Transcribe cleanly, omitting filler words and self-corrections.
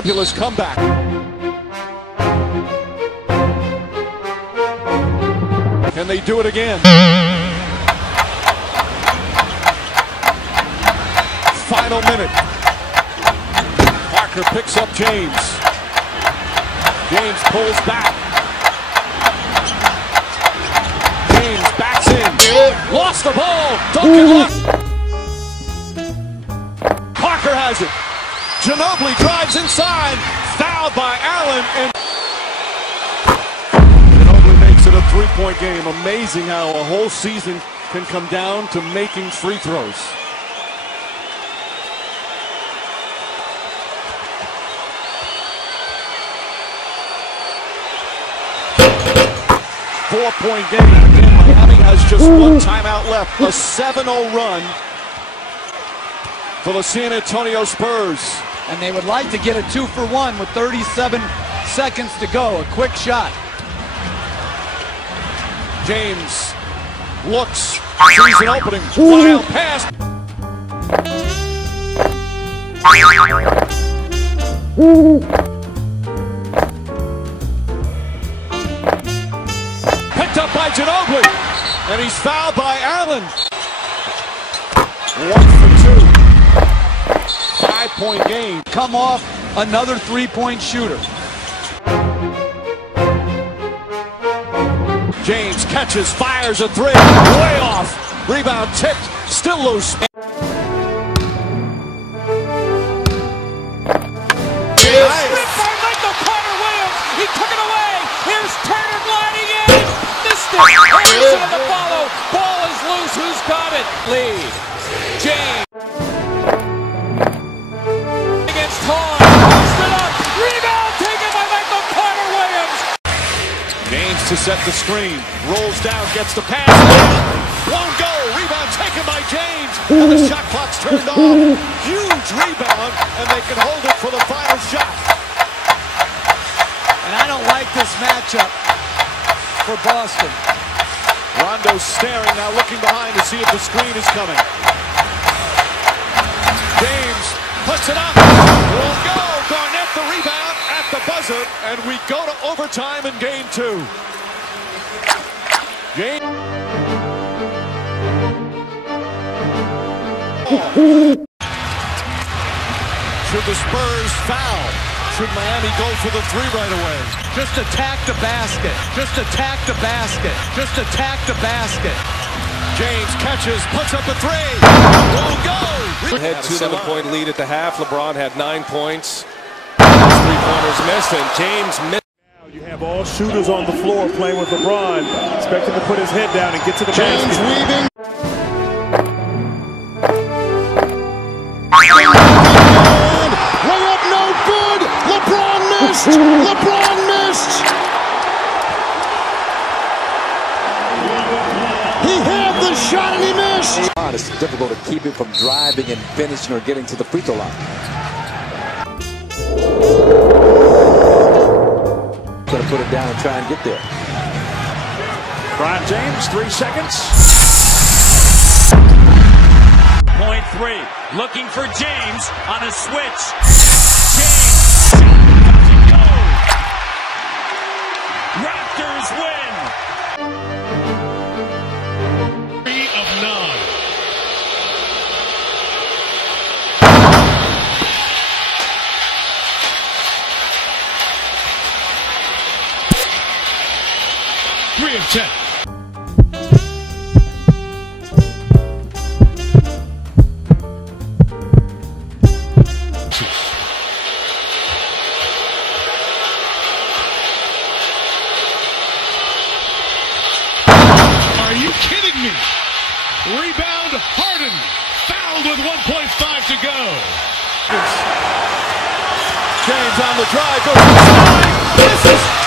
Fabulous comeback. Can they do it again? Final minute. Parker picks up James. James pulls back. James backs in. Lost the ball. Duncan Parker has it. Ginobili drives inside. Fouled by Allen. And Ginobili makes it a three-point game. Amazing how a whole season can come down to making free throws. Four-point game. Again, Miami has just one timeout left. A 7-0 run for the San Antonio Spurs. And they would like to get a 2-for-1 with 37 seconds to go. A quick shot. James looks, sees an opening. Wild pass. Up by Ginobili, and he's fouled by Allen. 1 for 2. 5-point game. Come off another three-point shooter. James catches, fires a three, way off. Rebound tipped, still loose. He took it away. Here's Turner gliding in. Anderson on the follow. Ball is loose. Who's got it? Lead. James. Against Horn. Post it up. Rebound taken by Michael Carter Williams. James to set the screen. Rolls down, gets the pass. Won't go. Rebound taken by James. And the shot clock's turned off. Huge rebound, and they can hold it for the final shot. And I don't like this matchup for Boston. Rondo's staring, now looking behind to see if the screen is coming. James puts it up. Won't go. Garnett the rebound at the buzzer, and we go to overtime in game 2. James. Should the Spurs foul? Should Miami go for the three right away? Just attack the basket. Just attack the basket. Just attack the basket. James catches, puts up a three. Won't go. Had a 7-point lead at the half. LeBron had 9 points. Three-pointers missed, and James missed. Now you have all shooters on the floor playing with LeBron. Expect him to put his head down and get to the James basket. weaving. Layup no good. LeBron missed. LeBron missed. He had the shot and he missed. It's difficult to keep it from driving and finishing or getting to the free throw line. Gonna put it down and try and get there. LeBron James, 3 seconds. Point 3. Looking for James on a switch. James. Go. Raptors win. 3 of 9. Three of 10. Are you kidding me? Rebound, Harden. Fouled with 1.5 to go. James on the drive, goes inside. This is